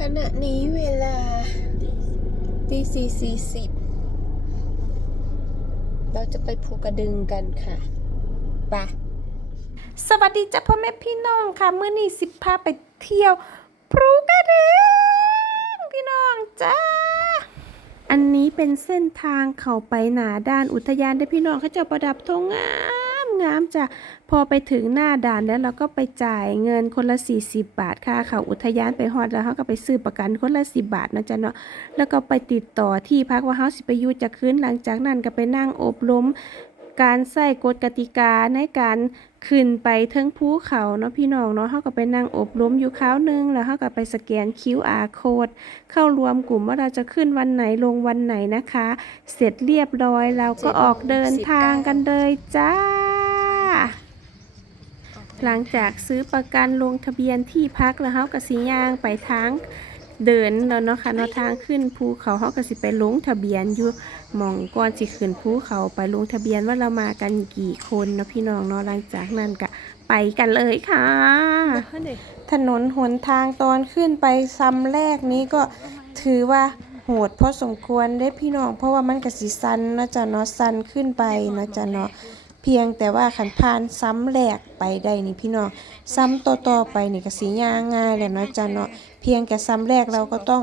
ขณะนี้เวลาตีสี่สี่สิบเราจะไปภูกระดึงกันค่ะไปะสวัสดีจ้ะพ่อแม่พี่น้องค่ะเมื่อนี้สิบพาไปเที่ยวพรูกระดึงพี่น้องจ้าอันนี้เป็นเส้นทางเข้าไปหนาด้านอุทยานได้พี่น้องเขาจะประดับธงงาม งามจ้ะพอไปถึงหน้าด่านแล้วเราก็ไปจ่ายเงินคนละ 40 บาทค่าเขาอุทยานไปฮอดแล้วเขาก็ไปซื้อประกันคนละ 10 บาทนะจ๊ะเนาะแล้วก็ไปติดต่อที่พักว่าเฮาสิไปอยู่จะคืนหลังจากนั้นก็ไปนั่งอบรมการใส่กฎกติกาในการขึ้นไปเทิงภูเขาเนาะพี่น้องเนาะเฮาก็ไปนั่งอบรมอยู่คราวหนึงแล้วเฮาก็ไปสแกน QR code เข้ารวมกลุ่มว่าเราจะขึ้นวันไหนลงวันไหนนะคะ เสร็จเรียบร้อยเราก็ออกเดินทางกันเลยจ้า หลังจากซื้อประกันลงทะเบียนที่พักแล้วเฮาก็สิย่างไปทางเดินแล้วเนาะค่ะเนาะทางขึ้นภูเขาเฮาก็สิไปลงทะเบียนอยู่หม่องก่อนสิขึ้นภูเขาไปลงทะเบียนว่าเรามากันกี่คนเนาะพี่น้องเนาะหลังจากนั้นก็ไปกันเลยค่ะ ถนนหนทางตอนขึ้นไปซ้ำแรกนี้ก็ถือว่าโหดพอสมควรได้พี่น้องเพราะว่ามันก็สิสันเนาะจ๊ะเนาะสันขึ้นไปเนาะจ๊ะเนาะ พียงแต่ว่าขันพานซ้ำแลกไปได้นี่พี่น้อง ซ้ำต่อๆไปนี่ก็สีย่างง่ายแหละเนาะจ้ะเนาะ พียงแต่ซ้ำแรกเราก็ต้อง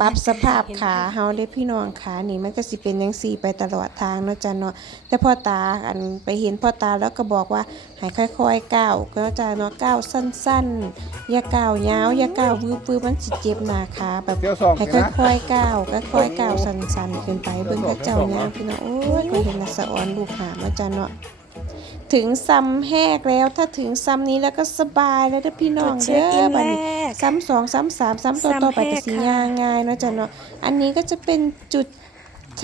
ปรับสภาพขาเฮาได้พี่น้องขานี่มันก็สิเป็นจังซี่ไปตลอดทางเนาะจ๊ะเนาะแต่พ่อตาอันไปเห็นพ่อตาแล้วก็บอกว่าให้ค่อยๆก้าวก็จะเนาะก้าวสั้นๆ อย่าก้าวยาวอย่าก้าววืบวืบมันสิเจ็บหน้าขาแบบเที่ยวสองให้นี่นะค่อยๆก้าวค่อยๆก้าวสั้นๆขึ้นไปเบิ่งพระเจ้าย่างพี่น้องโอ้ยก็เห็นละสะออนลูกหามาจ้ะเนาะถึงซ้ำแหกแล้วถ้าถึงซ้ำนี้แล้วก็สบายแล้วเด้อพี่น้องเด้อบัดนี้ ซ้ำสองซ้ำสามซ้ำต่อต่อไปก็สิย่างง่ายเนาะจ้ะเนาะอันนี้ก็จะเป็นจุด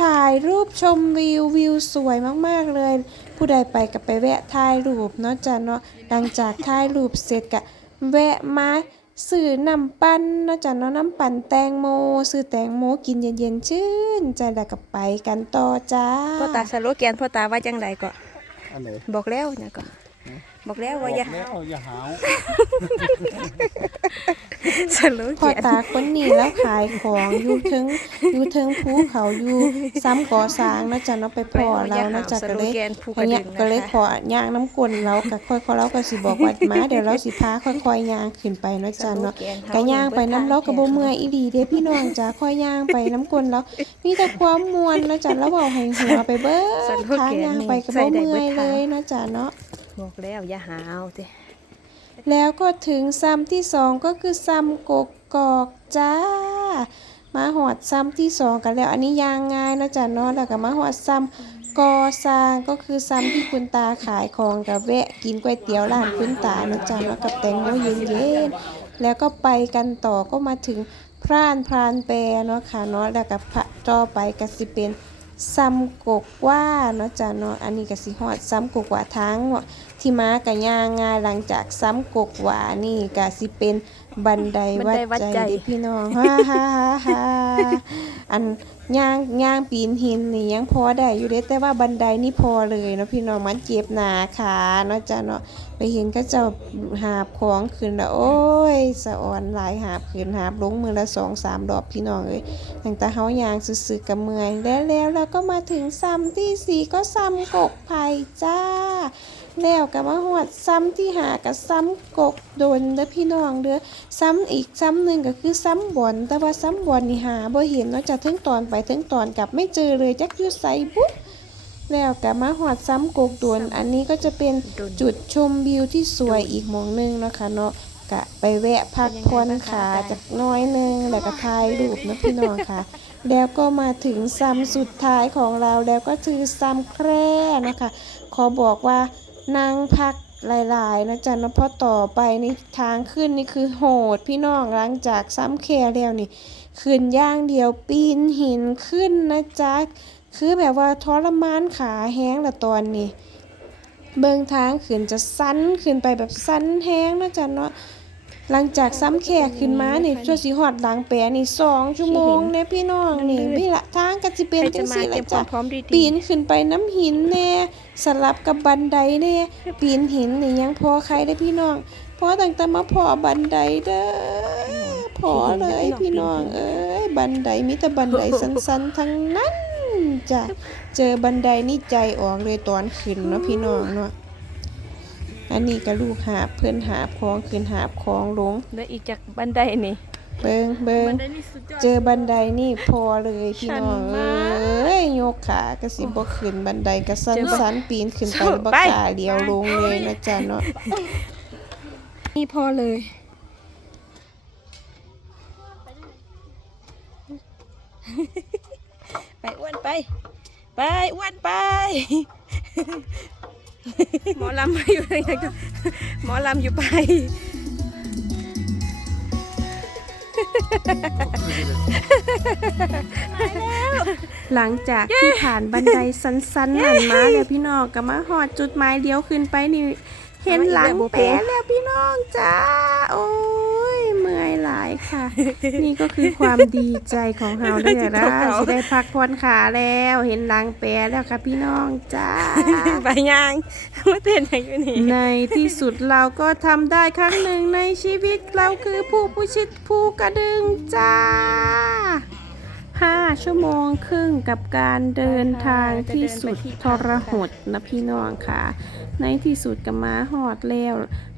ถ่ายรูปชมวิววิวสวยมากๆเลย ผู้ใดไปก็ไปแวะถ่ายรูปเนาะจ้ะเนาะหลังจากถ่ายรูปเสร็จก็แวะมาซื้อน้ำปั่นเนาะจ้ะเนาะน้ำปั่นแตงโมซื้อแตงโมกินเย็นๆชื่นใจแล้วก็ไปกันต่อจ้าพ่อตาสโลแกนพ่อตาว่าจังไดก็อันไหนบอกแล้วเนี่ยก็บอกแล้วว่าอย่าแล้วอย่าหาว สโลแกพ่อนตาคนนี้แล้วขายของอยู่ถึงอยู่ถึงภูเขาอยู่ซ้ำก่อสร้างเนาะจ้ะเนาะไปพ่อเราเนาะจ้ะสก็โลเลยแกนภูกอัระนดึเนี้ยงก็เลยนะขคะอย่างน้ำกลนเราก็ค่อยๆเราก็สิบอกว่ามาเดี๋ยวเราสิพาค่อยๆย่างขึ้นไปเนาะจ้ะเนาะก็ย่างไปน้ำเราก็บ่เมื่อยอีหลีเด้พี่น้องจ้ะค่อยย่างไปน้ำกลนแล้วมีแต่ความมวนเนาะจ้ะแล้วเว้าให้หัวไปเบิดทางย่างไปก็บ่เมื่อยเลยเนาะจ้ะเนาะบอกแล้วอย่าหาวสิ แล้วก็ถึงซ้ำที่สองก็คือซ้ำกกกอกจ้า มาหอดซ้ำที่สองกันแล้ว อันนี้ยางง่ายเนาะจ้ะเนาะแล้วก็มาหอดซ้ำกอซางก็คือซ้ำที่คุณตาขายของกับแวะกินก๋วยเตี๋ยวร้านคุณตาเนาะจ้ะเนาะกับแตงโมเย็นๆแล้วก็ไปกันต่อก็มาถึงพรานพรานแปรเนาะค่ะเนาะแล้วก็พระต่อไปก็สิเป็นซ้ำกกว่าเนาะจ้ะเนาะอันนี้ก็สิฮอดซ้ำกกว่าทาง ที่มากันย่างง่ายหลังจากซ้ำกกหวานี่ก็สิเป็นบันไดวัดใจ เด้พี่น้องฮ่าฮ่าฮ่าฮ่าอันย่างย่างปีนหินนี่ยังพอได้อยู่เด้แต่ว่าบันไดนี่พอเลยเนาะพี่น้องมันเจ็บหนาขาเนาะจ้ะเนาะไปเห็นก็เจ้าหาบของขึ้นแล้วโอ้ยสะอ่อนหลายหาบขึ้นหาบลงมือละสองสามดอกพี่น้องเอ้ย ตั้งแต่เฮาย่างซื่อๆกับเมื่อยแล้วแล้วแล้วก็มาถึงซ้ำที่สี่ก็ซ้ำกกไผ่จ้า แล้วก็มาหอดซ้ำที่หากับซ้ำกกโดนเด้อพี่น้องเด้อซ้ำอีกซ้ำหนึ่งก็คือซ้ำบอนแต่ว่าซ้ำบอนนี่หาบ่เห็นเนาะจะถึงตอนไปถึงตอนกลับไม่เจอเลยจักอยู่ไสบุ๊บแล้วก็มาหอดซ้ำกกโดนอันนี้ก็จะเป็นจุดชมวิวที่สวยอีกหมองหนึงเนาะค่ะเนาะกะไปแวะพักผ่อนขาจากหน้อยหนึงแล้วก็ถ่ายรูปนะพี่น้องค่ะ แล้วก็มาถึงซ้ำสุดท้ายของเราแล้วก็คือซ้ำแคร่นะคะ ขอบอกว่า นั่งพักหลายๆนะจ๊ะเนาะพอต่อไปนี่ทางขึ้นนี่คือโหดพี่น้องหลังจากซ้ำแคร่แล้วนี่ขึ้นย่างเดียวปีนหินขึ้นนะจ๊ะคือแบบว่าทรมานขาแห้งละตอนนี้ เบิงทางขึ้นจะสั้นขึ้นไปแบบสั้นแห้งนะจ๊ะเนาะ หลังจากซ้ำแขกขึ้นมานี่ช่วยสิฮอดหลังแปรนี่สองชั่วโมงเนี่ยพี่น้องนี่พี่ละทางก็สิเป็นใครจัจะงมาซี่เก็ละบควาจ้ะมพร้อมดีปีนขึ้นไปน้ำหินแน่สลับกับบันไดแน่ปีนหินนี่ยังพอใครได้พี่น้องพอตั้งแต่มาพอบันไดเด้อพพอเลยพี่น้องเอ้ยบันไดมีแต่บันไดสั้นๆทั้งนั้นจ้ะเจอบันไดนี่ใจออกเลยตอนขึ้นเนาะพี่น้องเนาะ อันนี้ก็ลูกหาบเพื่อนหาบคลองขึ้นหาบคลองลงเดี๋ยวอีกจากบันไดนี่ เบิงเบิงเจอบันไดนี่พอเลยพี่น้องชันเอมาก้ยโยกขาก็สิบ่ขึ้นบันไดก็สั้นเจอบันสั้นปีนขึ้นไปสู้บ่ไปกล้าเดียวลงเลยนะจ๊ะเนาะ นี่พอเลย ไปอ้วนไป ไปอ้วนไป หมอลำมาอยู่ยังไงก็หมอลำอยู่ไปหลังจากที่ผ่านบันไดสั้นๆนั่นมาแล้วพี่น้องก็มาหอดจุดหมายเดียวขึ้นไปนี่ เห็นหลังแปะแล้วพี่น้องจ้าโอ้ยเมื่อยหลาย ค่ะ นี่ก็คือความดีใจของเฮาเด้อนะสิได้พักผ่อนขาแล้ว เห็นหลังแปะแล้วค่ะพี่น้องจ้า ไปยังมาเต้นอย่างอยู่นี่ในที่สุดเราก็ทำได้ครั้งหนึ่งในชีวิตเราคือผู้ผู้ชิดผู้กระดึงจ้า ห้าชั่วโมงครึ่งกับการเดินทางที่สุดทรหดนะพี่น้องค่ะ ในที่สุดกับม้าหอดแล้ว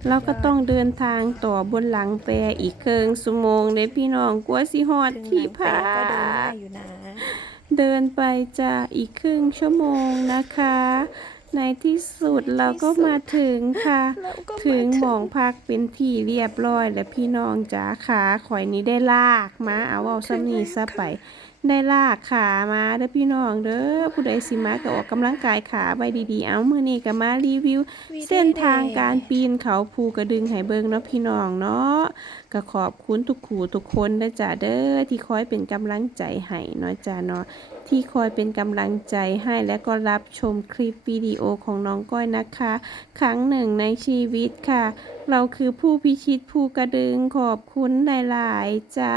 เราก็ต้องเดินทางต่อบนหลังแปรอีกเคิงชั่วโมงเลยพี่น้องกลัวสิหอดที่พักเดินไปจะอีกครึ่งชั่วโมงนะคะ ในที่สุดเราก็มาถึงค่ะ ถึงหมองพักเป็นที่เรียบร้อยแล้วพี่น้องจ๋าขาข่อยนี้ได้ลากมาเอาเอาสำนีซะไป ได้ลากขามาเด้อพี่น้องเด้อผู้ใดสิมาก็ออกกำลังกายขาไปดีๆ เอามือนี้ก็มารีวิว เส้นทางการปีนเขาภูกระดึงให้เบิ่งเนาะพี่น้องเนาะก็ขอบคุณทุกขู่ทุกคนนะจ๊ะเด้อที่คอยเป็นกำลังใจให้เนาะจ้ะเนาะที่คอยเป็นกำลังใจให้และก็รับชมคลิปวิดีโอของน้องก้อยนะคะ ครั้งหนึ่งในชีวิตค่ะ เราคือผู้พิชิตภูกระดึงขอบคุณหลายๆจ้า